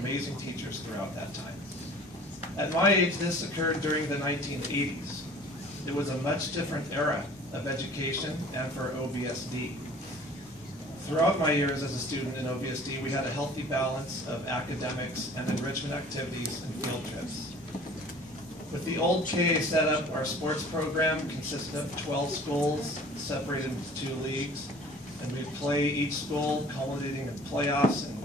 amazing teachers throughout that time. At my age, this occurred during the 1980s. It was a much different era of education and for OVSD. Throughout my years as a student in OVSD, we had a healthy balance of academics and enrichment activities and field trips. With the old KA setup, our sports program consisted of 12 schools separated into 2 leagues, and we'd play each school, culminating in playoffs and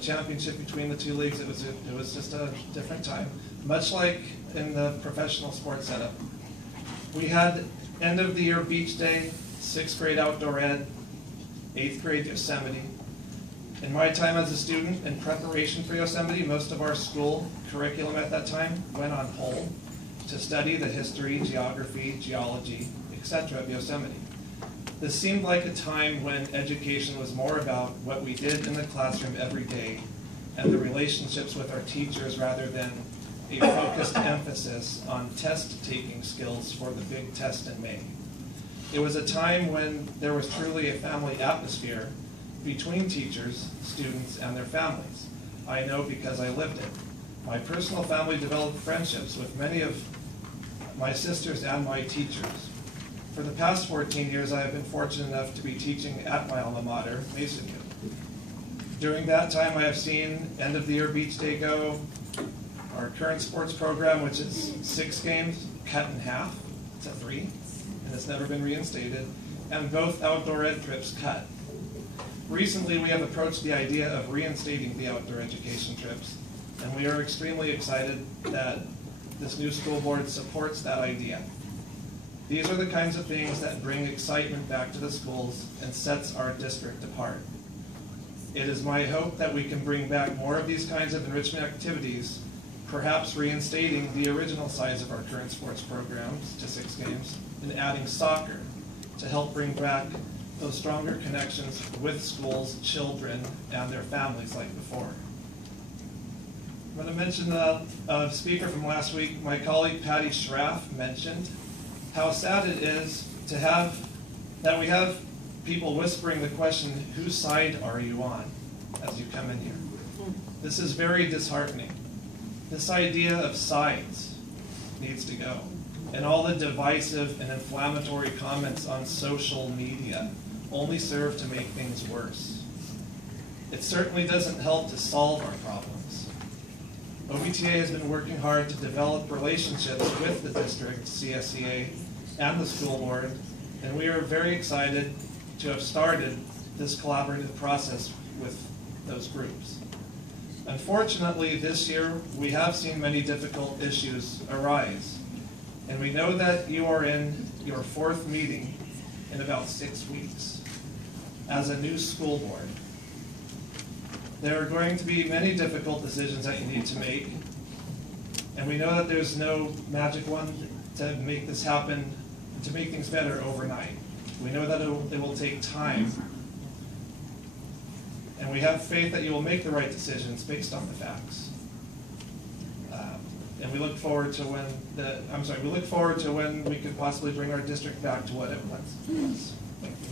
championship between the 2 leagues. It was just a different time, much like in the professional sports setup. We had end of the year beach day, 6th grade outdoor ed, 8th grade Yosemite. In my time as a student, in preparation for Yosemite, most of our school curriculum at that time went on hold to study the history, geography, geology, etc. of Yosemite. This seemed like a time when education was more about what we did in the classroom every day and the relationships with our teachers rather than a focused emphasis on test-taking skills for the big test in May. It was a time when there was truly a family atmosphere between teachers, students, and their families. I know because I lived it. My personal family developed friendships with many of my sisters and my teachers. For the past 14 years, I have been fortunate enough to be teaching at my alma mater, Mason U. During that time, I have seen end of the year beach day go, our current sports program, which is 6 games, cut in half to 3, and it's never been reinstated, and both outdoor ed trips cut. Recently, we have approached the idea of reinstating the outdoor education trips, and we are extremely excited that this new school board supports that idea. These are the kinds of things that bring excitement back to the schools and sets our district apart. It is my hope that we can bring back more of these kinds of enrichment activities, perhaps reinstating the original size of our current sports programs to 6 games and adding soccer to help bring back those stronger connections with schools, children, and their families like before. I'm going to mention a speaker from last week. My colleague Patty Schraff mentioned how sad it is to that we have people whispering the question, whose side are you on as you come in here? This is very disheartening. This idea of sides needs to go. And all the divisive and inflammatory comments on social media only serve to make things worse. It certainly doesn't help to solve our problems. OVTA has been working hard to develop relationships with the district, CSEA, and the school board, and we are very excited to have started this collaborative process with those groups. Unfortunately, this year, we have seen many difficult issues arise, and we know that you are in your 4th meeting in about 6 weeks as a new school board. There are going to be many difficult decisions that you need to make, and we know that there's no magic one to make this happen, to make things better overnight. We know that it will take time, and we have faith that you will make the right decisions based on the facts. And we look forward to when we look forward to when we could possibly bring our district back to what it once was. Thank you.